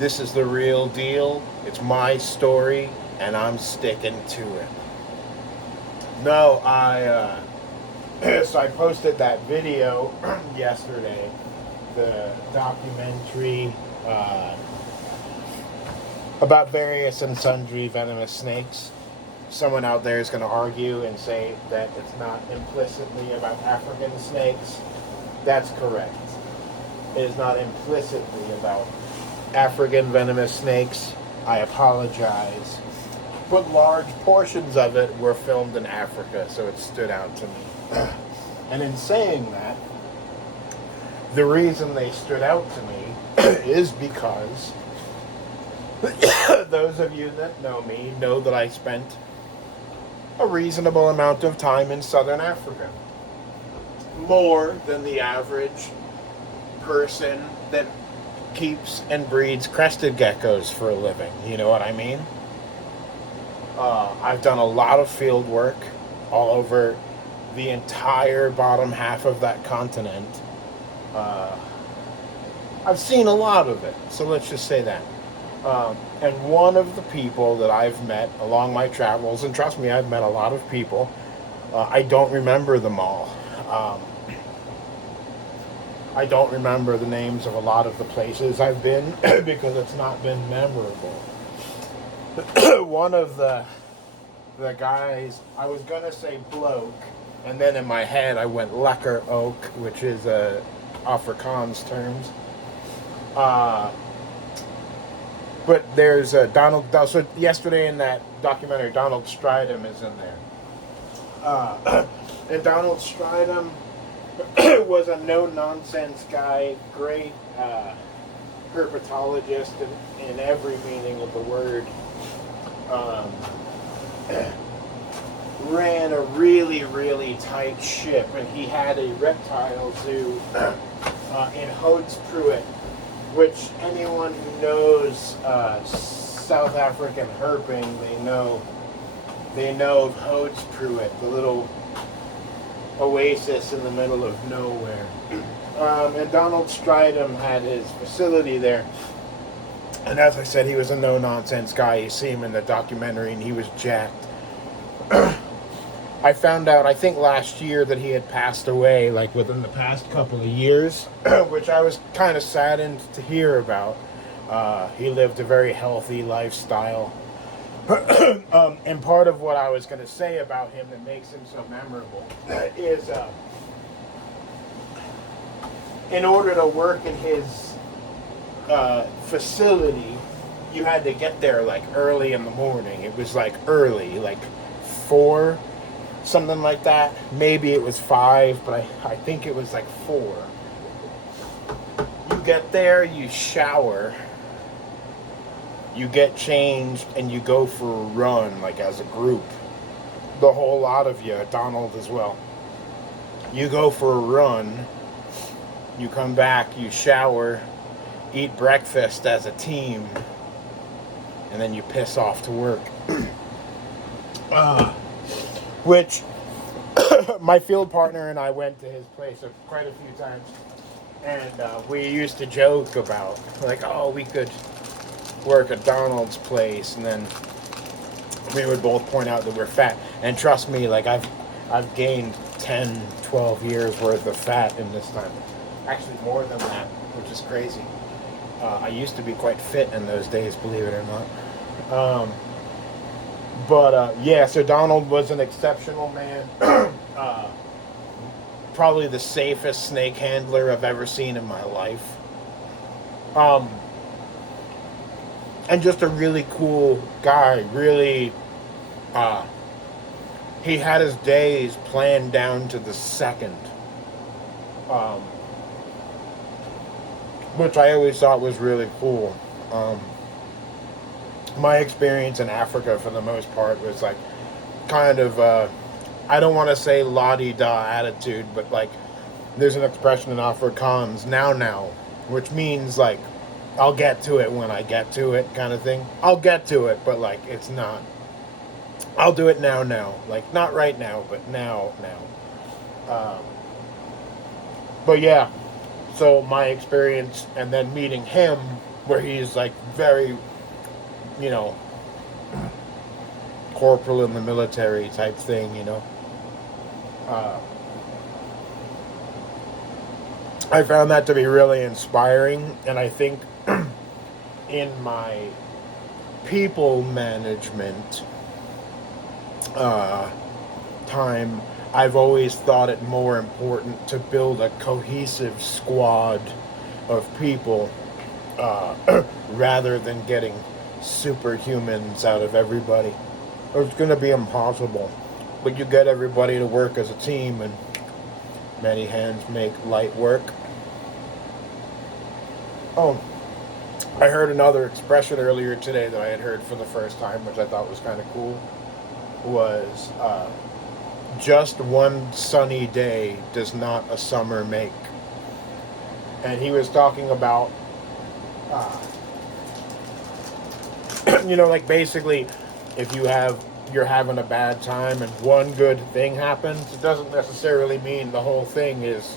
This is the real deal. It's my story, and I'm sticking to it. No, so I posted that video yesterday, the documentary about various and sundry venomous snakes. Someone out there is going to argue and say that it's not implicitly about African snakes. That's correct. It is not implicitly about African venomous snakes. I apologize. But large portions of it were filmed in Africa, so it stood out to me. And in saying that, the reason they stood out to me is because those of you that know me know that I spent a reasonable amount of time in southern Africa. More than the average person that keeps and breeds crested geckos for a living. You know what I mean? I've done a lot of field work all over the entire bottom half of that continent. I've seen a lot of it, so let's just say that. And one of the people that I've met along my travels, and trust me, I've met a lot of people, I don't remember them all. I don't remember the names of a lot of the places I've been because it's not been memorable. One of the guys, I was going to say bloke, and then in my head I went lekker oak, which is Afrikaans terms. But there's Donald, so yesterday in that documentary, Donald Strydom is in there. And Donald Strydom was a no-nonsense guy, great herpetologist in every meaning of the word. Ran a really, really tight ship, and he had a reptile zoo in Hodes Pruitt, which anyone who knows South African herping, they know of Hodes Pruitt, the little oasis in the middle of nowhere. And Donald Strydom had his facility there. And as I said, he was a no-nonsense guy. You see him in the documentary, and he was jacked. I found out, I think last year, that he had passed away, like within the past couple of years, which I was kind of saddened to hear about. He lived a very healthy lifestyle. And part of what I was going to say about him that makes him so memorable is in order to work in his facility, you had to get there like early in the morning. It was like early, like 4, something like that. Maybe it was 5, but I think it was like 4. You get there, you shower, you get changed, and you go for a run, like as a group. The whole lot of you, Donald as well. You go for a run, you come back, you shower, eat breakfast as a team, and then you piss off to work. Which my field partner and I went to his place quite a few times, and we used to joke about, like, oh, we could work at Donald's place, and then we would both point out that we're fat. And trust me, like, I've gained 10, 12 years worth of fat in this time. Actually, more than that, which is crazy. I used to be quite fit in those days, believe it or not. Yeah, so Donald was an exceptional man. Probably the safest snake handler I've ever seen in my life. And just a really cool guy. Really, he had his days planned down to the second. Which I always thought was really cool. My experience in Africa, for the most part, was like kind of, I don't want to say la-di-da attitude, but like there's an expression in Afrikaans, now, which means like I'll get to it when I get to it kind of thing. I'll get to it, but like it's not. I'll do it now. Like not right now, but now. But yeah, So my experience, and then meeting him, where he's like very, you know, corporal in the military type thing, Uh, I found that to be really inspiring, and I think in my people management uh, time, I've always thought it more important to build a cohesive squad of people rather than getting superhumans out of everybody. It's going to be impossible. But you get everybody to work as a team, and many hands make light work. Oh, I heard another expression earlier today that I had heard for the first time, which I thought was kind of cool, was just one sunny day does not a summer make. And he was talking about, like basically, if you're having a bad time and one good thing happens, it doesn't necessarily mean the whole thing is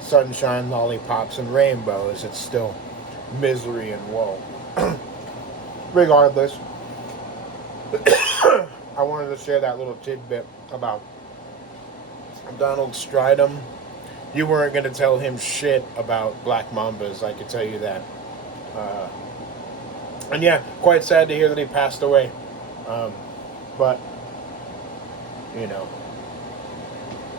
sunshine, lollipops, and rainbows. It's still misery and woe. Regardless, I wanted to share that little tidbit about Donald Strydom. You weren't going to tell him shit about Black Mambas, I could tell you that. And yeah, quite sad to hear that he passed away. But,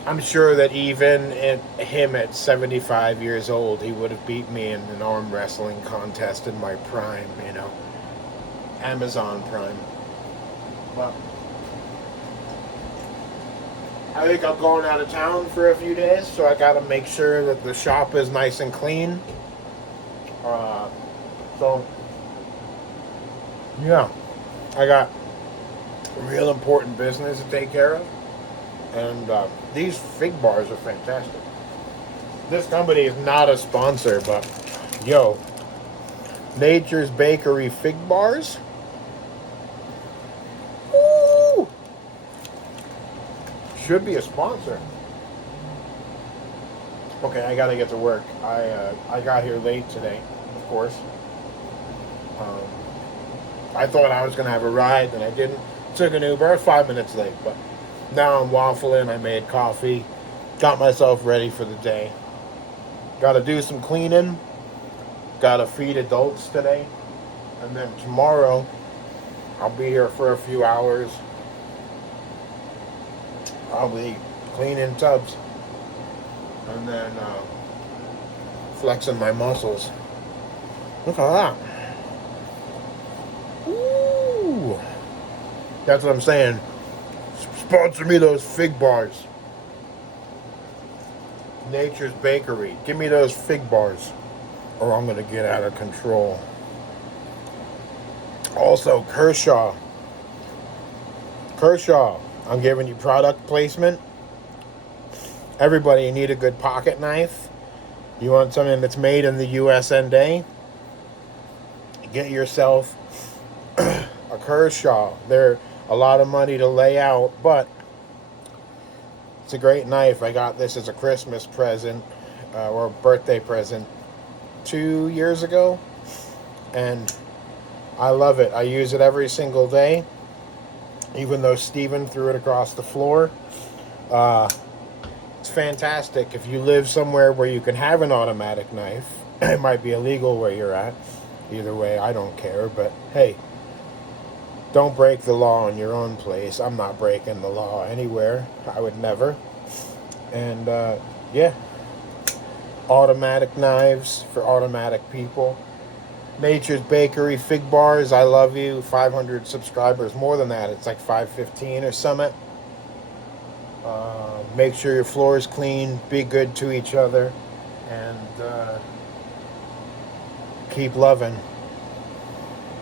I'm sure that even him at 75 years old, he would have beat me in an arm wrestling contest in my prime, Amazon Prime. But I think I'm going out of town for a few days, so I gotta make sure that the shop is nice and clean. So, yeah, I got real important business to take care of. And these fig bars are fantastic. This company is not a sponsor, but yo, Nature's Bakery fig bars. Woo! Should be a sponsor. Okay, I gotta get to work. I got here late today, of course. I thought I was gonna have a ride, and I didn't. Took an Uber, 5 minutes late, but now I'm waffling. I made coffee, got myself ready for the day. Got to do some cleaning. Got to feed adults today, and then tomorrow I'll be here for a few hours. I'll be cleaning tubs, and then flexing my muscles. Look at that. Ooh. That's what I'm saying. Sponsor me those fig bars. Nature's Bakery. Give me those fig bars, or I'm going to get out of control. Also, Kershaw. I'm giving you product placement. Everybody, you need a good pocket knife. You want something that's made in the USA? Get yourself a Kershaw. They're a lot of money to lay out, but it's a great knife. I got this as a Christmas present or a birthday present 2 years ago, and I love it. I use it every single day, even though Steven threw it across the floor. It's fantastic. If you live somewhere where you can have an automatic knife, it might be illegal where you're at. Either way, I don't care, but hey, don't break the law in your own place. I'm not breaking the law anywhere. I would never. And, yeah. Automatic knives for automatic people. Nature's Bakery fig bars. I love you. 500 subscribers. More than that. It's like 515 or something. Make sure your floor is clean. Be good to each other. And keep loving.